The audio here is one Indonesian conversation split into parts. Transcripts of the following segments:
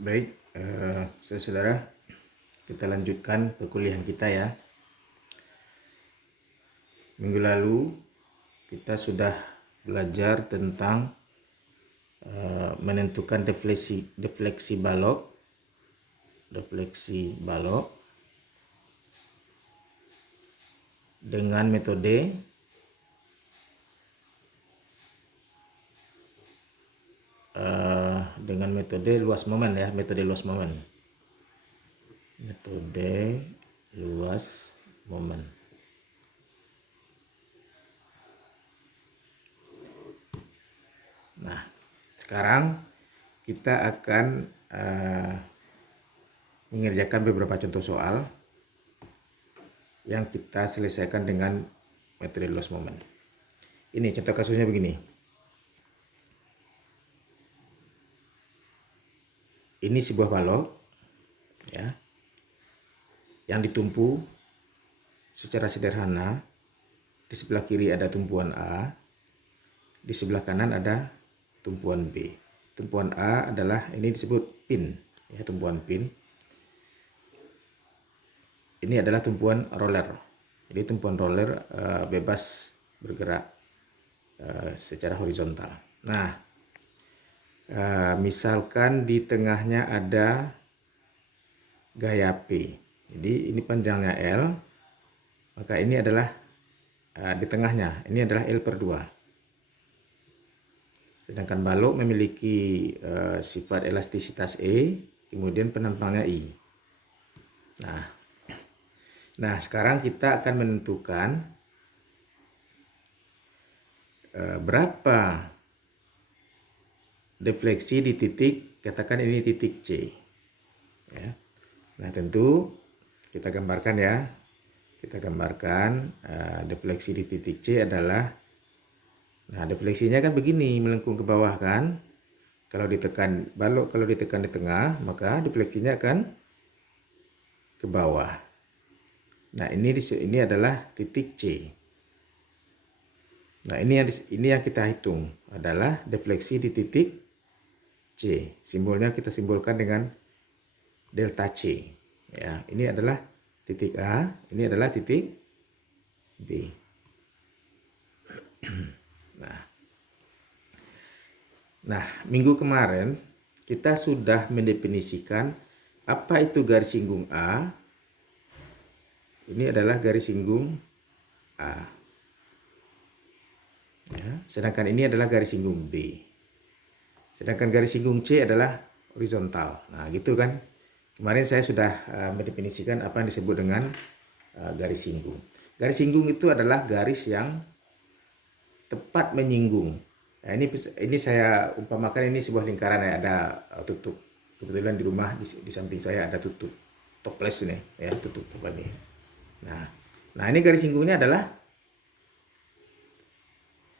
Baik, saudara-saudara, kita lanjutkan perkuliahan kita ya. Minggu lalu kita sudah belajar tentang menentukan defleksi balok dengan metode luas momen ya, metode luas momen. Nah, sekarang kita akan mengerjakan beberapa contoh soal yang kita selesaikan dengan metode luas momen. Ini contoh kasusnya begini. Ini sebuah balok ya, yang ditumpu secara sederhana. Di sebelah kiri ada tumpuan A, di sebelah kanan ada tumpuan B. Tumpuan A adalah ini disebut pin ya, tumpuan pin. Ini adalah tumpuan roller. Jadi tumpuan roller bebas bergerak secara horizontal. Nah, misalkan di tengahnya ada gaya P. Jadi ini panjangnya L, maka ini adalah di tengahnya, ini adalah L/2. Sedangkan balok memiliki sifat elastisitas E, kemudian penampangnya I. Nah, sekarang kita akan menentukan berapa defleksi di titik, katakan ini titik C. Ya. Nah, tentu kita gambarkan ya. Kita gambarkan defleksi di titik C adalah, nah defleksinya kan begini, melengkung ke bawah kan. Kalau ditekan balok, kalau ditekan di tengah, maka defleksinya akan ke bawah. Nah, ini adalah titik C. Nah, ini yang kita hitung adalah defleksi di titik C. Simbolnya kita simbolkan dengan delta C. Ya, ini adalah titik A, ini adalah titik B. Nah, minggu kemarin kita sudah mendefinisikan apa itu garis singgung A. Ini adalah garis singgung A. Ya, sedangkan ini adalah garis singgung B. Sedangkan garis singgung C adalah horizontal. Nah, gitu kan. Kemarin saya sudah mendefinisikan apa yang disebut dengan garis singgung. Garis singgung itu adalah garis yang tepat menyinggung. Nah, ini saya umpamakan ini sebuah lingkaran ya, ada tutup. Kebetulan di rumah di samping saya ada tutup toples nih ya, tutup ini. Nah, ini garis singgungnya adalah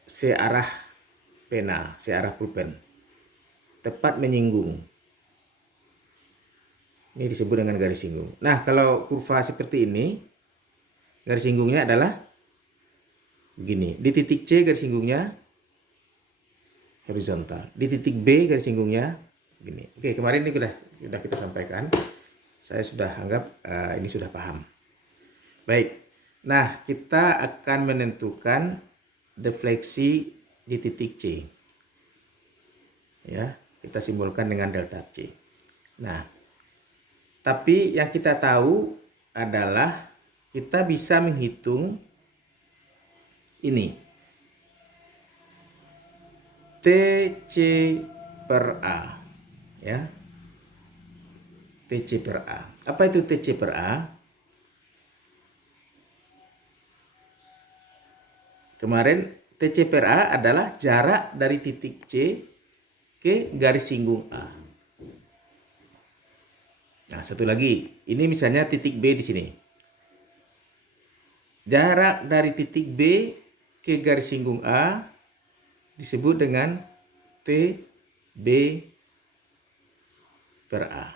searah pena, searah pulpen. Tepat menyinggung. Ini disebut dengan garis singgung. Nah, kalau kurva seperti ini, garis singgungnya adalah begini. Di titik C garis singgungnya horizontal. Di titik B garis singgungnya begini. Oke, kemarin ini sudah kita sampaikan. Saya sudah anggap ini sudah paham. Baik. Nah, kita akan menentukan defleksi di titik C. Ya, kita simbolkan dengan delta C. Nah, tapi yang kita tahu adalah kita bisa menghitung ini. TC per A. Ya. TC per A. Apa itu TC per A? Kemarin TC per A adalah jarak dari titik C ke garis singgung A. Nah, satu lagi. Ini misalnya titik B di sini. Jarak dari titik B ke garis singgung A disebut dengan TB per A.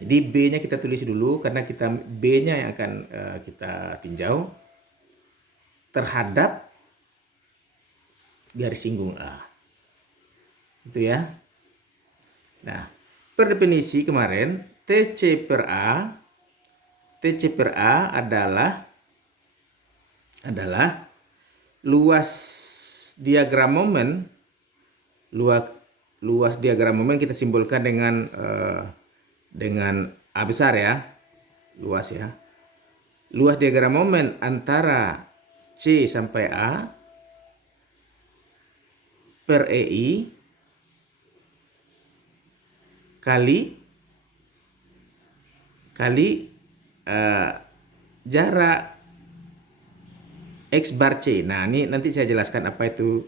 Jadi B-nya kita tulis dulu karena B-nya yang akan kita tinjau terhadap garis singgung A. Itu ya. Nah, per definisi kemarin TC per A adalah luas diagram momen. Luas diagram momen kita simbolkan dengan A besar ya, luas ya. Luas diagram momen antara C sampai A per EI kali jarak X bar C. Nah, ini nanti saya jelaskan apa itu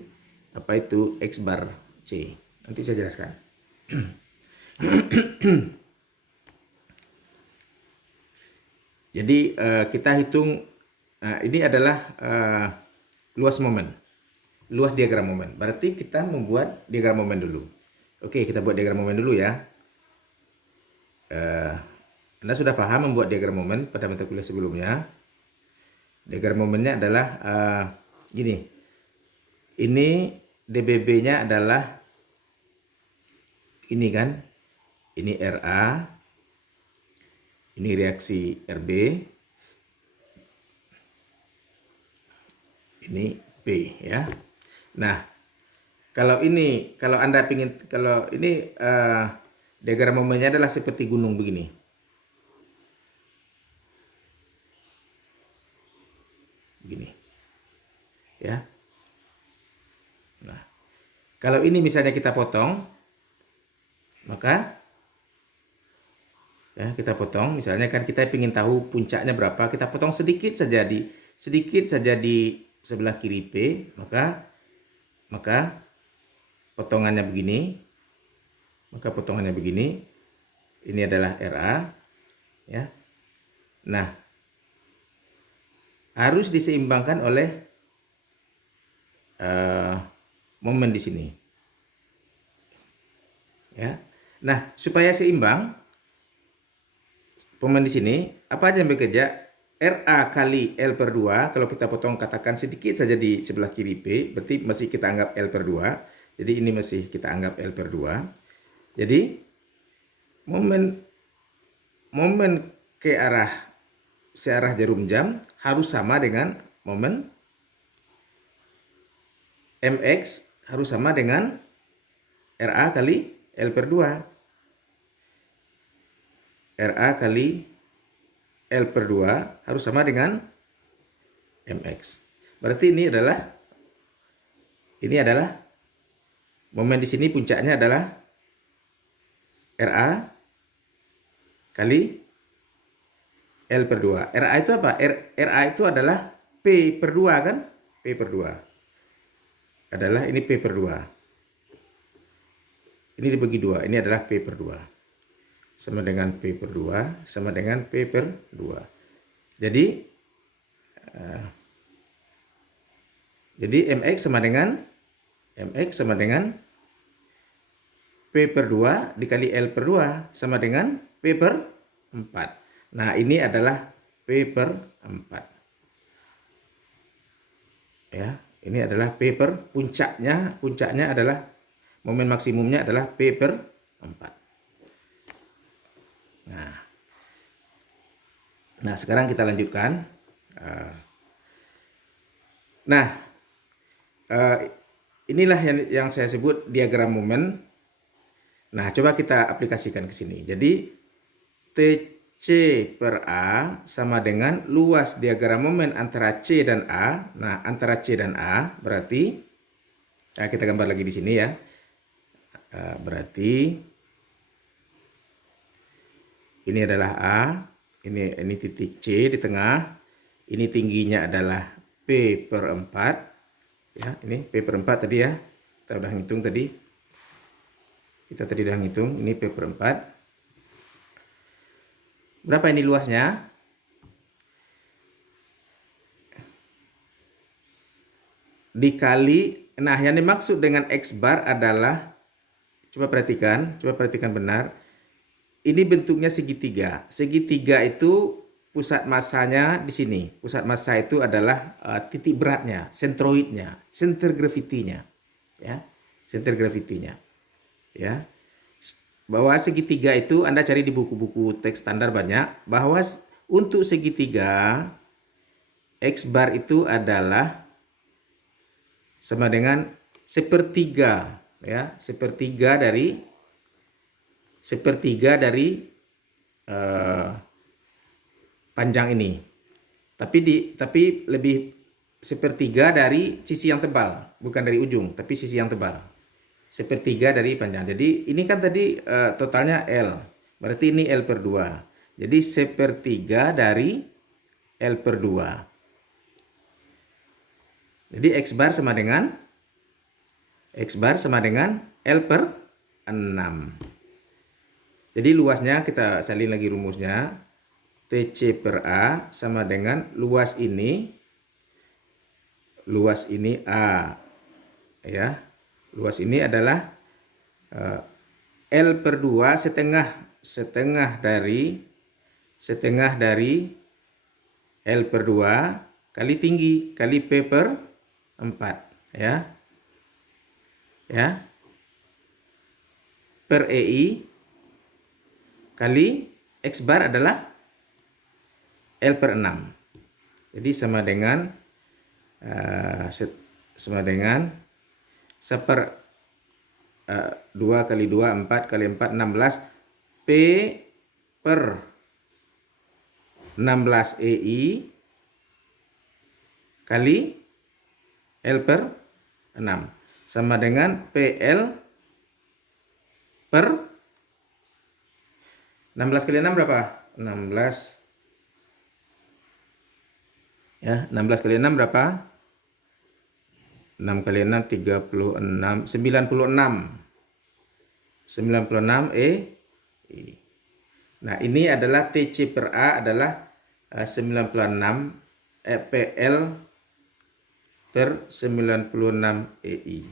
X bar C. Nanti saya jelaskan. Jadi kita hitung, ini adalah luas momen, luas diagram momen. Berarti kita membuat diagram momen dulu. Oke, kita buat diagram momen dulu ya. Anda sudah paham membuat diagram momen pada mata kuliah sebelumnya. Diagram momennya adalah gini. Ini DBB-nya adalah ini kan. Ini RA. Ini reaksi RB. Ini P ya. Nah, kalau ini diagram momennya adalah seperti gunung begini. Begini. Ya. Nah, kalau ini misalnya kita potong, maka ya kita potong, misalnya kan kita ingin tahu puncaknya berapa, kita potong sedikit saja di sebelah kiri P, maka potongannya begini. Ini adalah RA ya. Nah, harus diseimbangkan oleh momen di sini. Ya. Nah, supaya seimbang momen di sini, apa aja yang bekerja? RA kali L per 2, kalau kita potong katakan sedikit saja di sebelah kiri P, berarti masih kita anggap L per 2. Jadi ini masih kita anggap L per 2. Jadi momen ke searah jarum jam harus sama dengan momen MX harus sama dengan RA kali L per 2. RA kali L per 2 harus sama dengan MX. Berarti ini adalah momen di sini puncaknya adalah RA kali L per 2. RA itu apa? RA itu adalah P per 2 kan? P per 2. Adalah ini P per 2. Ini dibagi 2. Ini adalah P per 2. Sama dengan P per 2 sama dengan P per 2. Jadi MX sama dengan P per 2 dikali L per 2 sama dengan P per 4. Nah, ini adalah P per 4. Ya, ini adalah P per puncaknya adalah momen maksimumnya adalah P per 4. Nah, sekarang kita lanjutkan. Inilah yang saya sebut diagram momen. Nah, coba kita aplikasikan ke sini. Jadi, TC per A sama dengan luas diagram momen antara C dan A. Nah, antara C dan A berarti, kita gambar lagi di sini ya. Berarti, ini adalah A, ini titik C di tengah, ini tingginya adalah P per 4, ya, ini P per 4 tadi ya, kita udah ngitung tadi, ini P per 4, berapa ini luasnya? Dikali, nah yang dimaksud dengan X bar adalah, coba perhatikan benar, ini bentuknya segitiga. Segitiga itu pusat masanya di sini. Pusat massa itu adalah titik beratnya, sentroidnya, center gravity-nya. Ya, center gravity-nya. Ya. bahwa segitiga itu Anda cari di buku-buku teks standar banyak, bahwa untuk segitiga X bar itu adalah sama dengan sepertiga, ya, sepertiga dari panjang ini. Tapi lebih sepertiga dari sisi yang tebal, bukan dari ujung, tapi sisi yang tebal. Sepertiga dari panjang. Jadi ini kan tadi totalnya L. Berarti ini L per 2. Jadi sepertiga dari L per 2. Jadi X bar sama dengan L per 6. Jadi luasnya kita salin lagi rumusnya. TC per A sama dengan luas ini A. Ya. Luas ini adalah L per 2 setengah dari L per 2 kali tinggi kali P per 4, ya. Ya. Per EI kali X bar adalah L per 6. Jadi sama dengan 2 kali 2, 4 kali 4, 16. P per 16 EI kali L per 6. Sama dengan PL per 16 kali 6 berapa? 16. Ya, 16 kali 6 berapa? 6 kali 6 36, 96 E. Nah, ini adalah TC per A adalah 96 PL per 96 EI.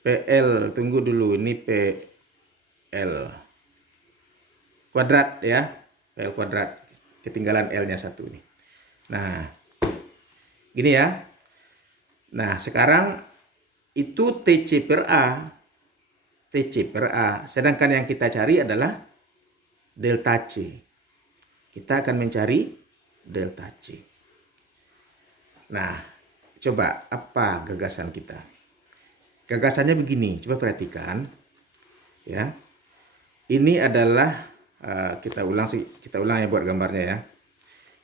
PL, tunggu dulu, ini PL kuadrat, ya. PL kuadrat, ketinggalan L-nya 1 nih. Nah, gini ya. Nah, sekarang itu TC per A. Sedangkan yang kita cari adalah delta C. Kita akan mencari delta C. Nah, coba apa gagasan kita? Gagasannya begini, coba perhatikan. Ya. Ini adalah kita ulang ya buat gambarnya ya.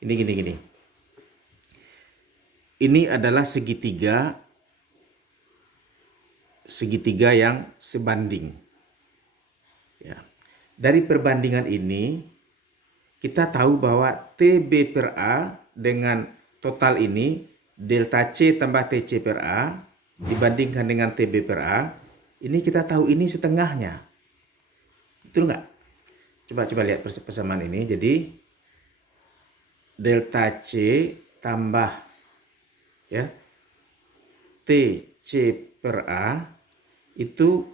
Ini gini. Ini adalah segitiga yang sebanding. Ya. Dari perbandingan ini kita tahu bahwa TB per A dengan total ini delta C tambah TC per A dibandingkan dengan TB per A, ini kita tahu ini setengahnya. Betul nggak? Coba lihat persamaan ini. Jadi delta C tambah ya TC per A itu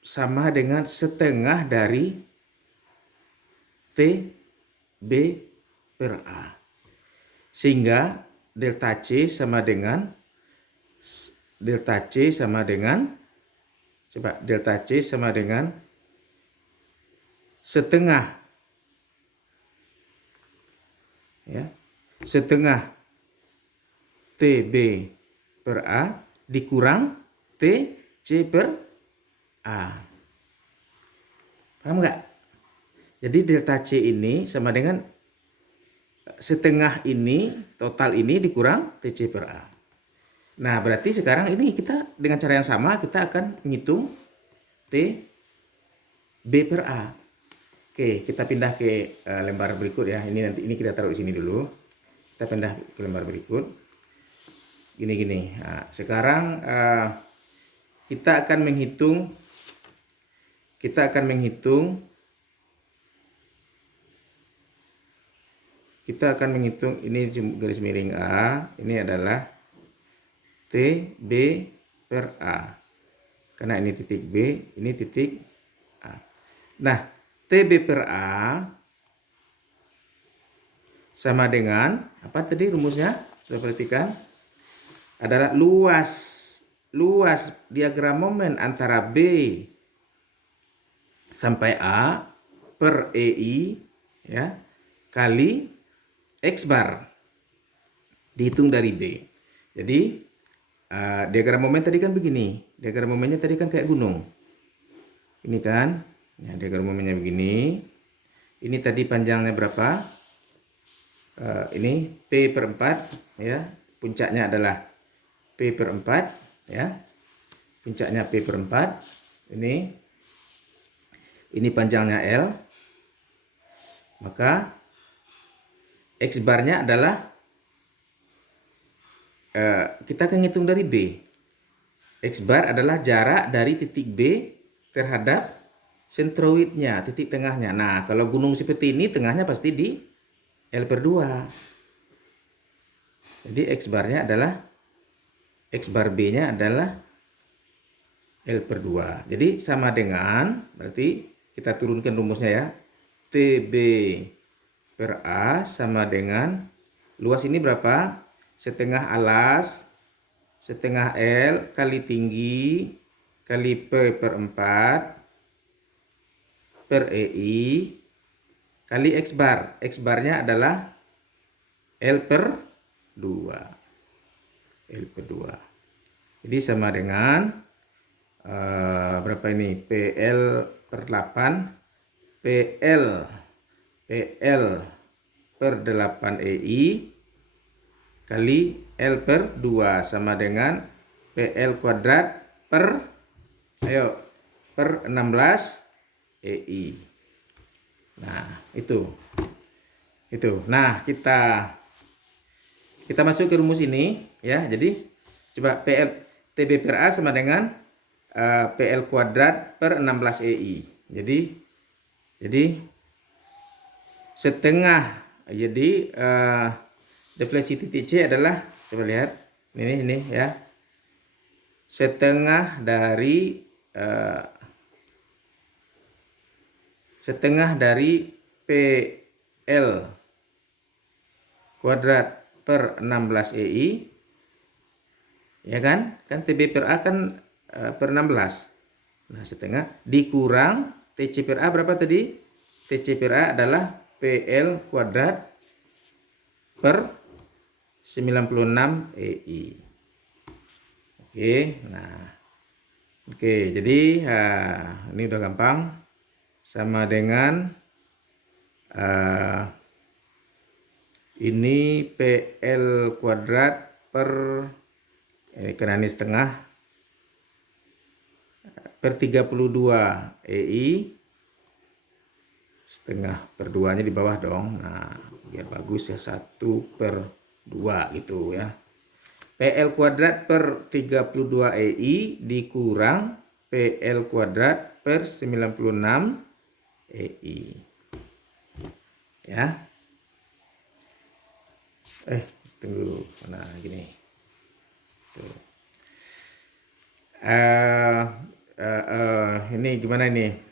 sama dengan setengah dari TB per A. Sehingga delta C sama dengan setengah ya, setengah TB per A dikurang TC per A. Paham nggak? Jadi delta C ini sama dengan setengah ini, total ini dikurang TC per A. Nah, berarti sekarang ini kita dengan cara yang sama kita akan menghitung TB per A. Oke, kita pindah ke lembar berikut ya. Ini kita taruh di sini dulu. Kita pindah ke lembar berikut. Gini. Nah, sekarang kita akan menghitung ini garis miring A, ini adalah TB per A. Karena ini titik B, ini titik A. Nah, TB per A sama dengan apa tadi rumusnya? Sudah perhatikan? Adalah luas diagram momen antara B sampai A per EI ya kali X bar dihitung dari B. Jadi diagram momen tadi kan begini. Diagram momennya tadi kan kayak gunung. Ini kan, ya, diagram momennya begini. Ini tadi panjangnya berapa? Ini P per 4 ya. Puncaknya adalah P per 4 ya. Puncaknya P per 4. Ini panjangnya L. Maka X barnya adalah kita akan hitung dari B. X bar adalah jarak dari titik B terhadap sentroidnya, titik tengahnya. Nah, kalau gunung seperti ini, tengahnya pasti di L per 2. Jadi X barnya adalah, X bar B-nya adalah L per 2. Jadi sama dengan, berarti kita turunkan rumusnya ya. TB per A sama dengan, luas ini berapa? Setengah alas, setengah L kali tinggi, kali P per 4, per EI, kali X bar. X barnya adalah L per 2. L per 2. Jadi sama dengan, berapa ini? PL per 8, PL per 8 EI, kali L per 2 sama dengan PL kuadrat per 16 EI. Nah, itu. Nah, kita masuk ke rumus ini ya. Jadi coba TB per A sama dengan PL kuadrat per 16 EI. Jadi setengah. Jadi defleksi titik C adalah, coba lihat ini ya, setengah dari PL kuadrat per 16 EI ya kan TB per A kan per 16. Nah, setengah dikurang TC per A berapa tadi? TC per A adalah PL kuadrat per 96 EI. Oke, jadi ini udah gampang. Sama dengan ini PL kuadrat per, karena ini setengah, per 32 EI. Setengah per 2-nya di bawah dong. Nah, biar bagus ya, 1/2 gitu ya. PL kuadrat per 32 EI dikurang PL kuadrat per 96 EI. Ya. Tunggu. Nah, gini. Tuh. Ini gimana ini?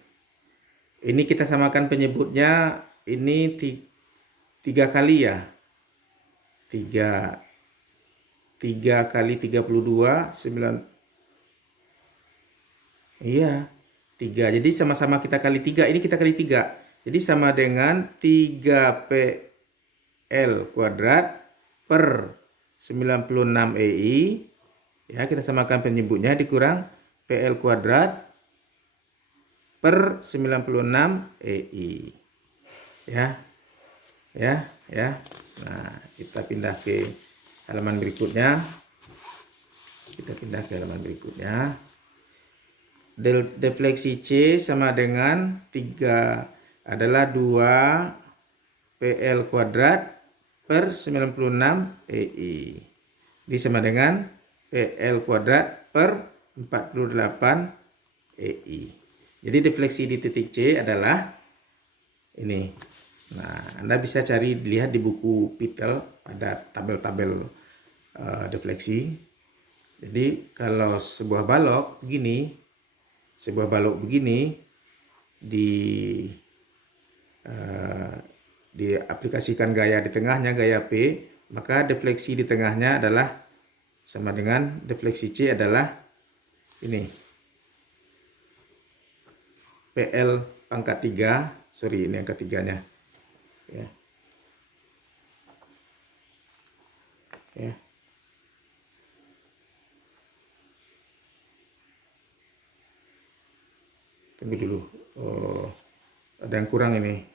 Ini kita samakan penyebutnya, ini 3 kali ya. 3 kali 32, 9. Iya, 3. Jadi sama-sama kita kali 3, ini kita kali 3. Jadi sama dengan 3 PL kuadrat per 96 EI. Ya, kita samakan penyebutnya dikurang PL kuadrat per 96 EI. Ya. Nah, kita pindah ke halaman berikutnya. Defleksi C sama dengan 3 adalah 2 PL kuadrat per 96 EI. Ini sama dengan PL kuadrat per 48 EI. Jadi defleksi di titik C adalah ini. Nah, Anda bisa lihat di buku Pittel, ada tabel-tabel defleksi. Jadi kalau sebuah balok begini diaplikasikan gaya di tengahnya, gaya P, maka defleksi di tengahnya adalah sama dengan defleksi C adalah ini, P PL pangkat 3, sorry ini yang ketiganya. Ya. Ya. Tunggu dulu. Oh, ada yang kurang ini.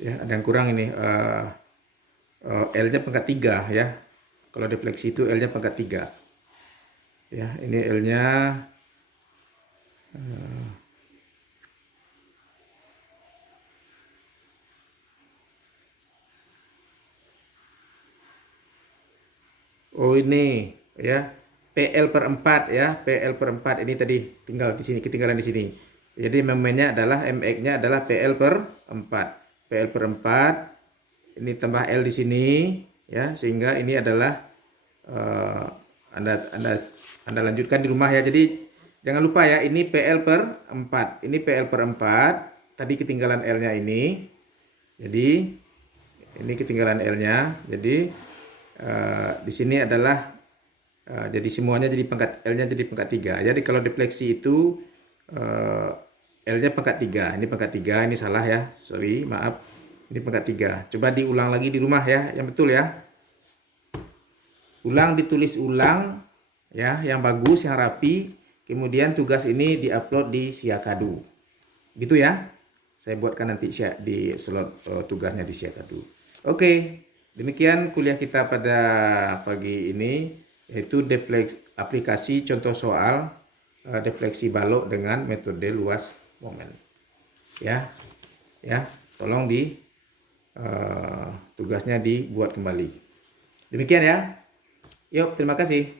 Ya, ada yang kurang ini. L-nya pangkat 3 ya. Kalau defleksi itu L-nya pangkat 3. Ya, ini L-nya oh ini ya PL/4 ya, PL/4 ini tadi tinggal di sini, ketinggalan di sini. Jadi momennya adalah MX-nya adalah PL/4. PL/4 ini tambah L di sini ya, sehingga ini adalah eh, Anda lanjutkan di rumah ya. Jadi jangan lupa ya, ini PL/4. Ini PL/4. Tadi ketinggalan L-nya ini. Jadi ini ketinggalan L-nya. Jadi di sini adalah jadi semuanya jadi pangkat L-nya jadi pangkat 3. Jadi kalau defleksi itu L-nya pangkat 3. Ini pangkat 3, ini salah ya. Sorry, maaf. Ini pangkat 3. Coba diulang lagi di rumah ya, yang betul ya. Ulang, ditulis ulang ya, yang bagus, yang rapi. Kemudian tugas ini diupload di Siakadu. Gitu ya. Saya buatkan nanti di slot tugasnya di Siakadu. Oke, demikian kuliah kita pada pagi ini, yaitu aplikasi contoh soal defleksi balok dengan metode luas momen. Ya, tolong tugasnya dibuat kembali. Demikian ya. Yuk, terima kasih.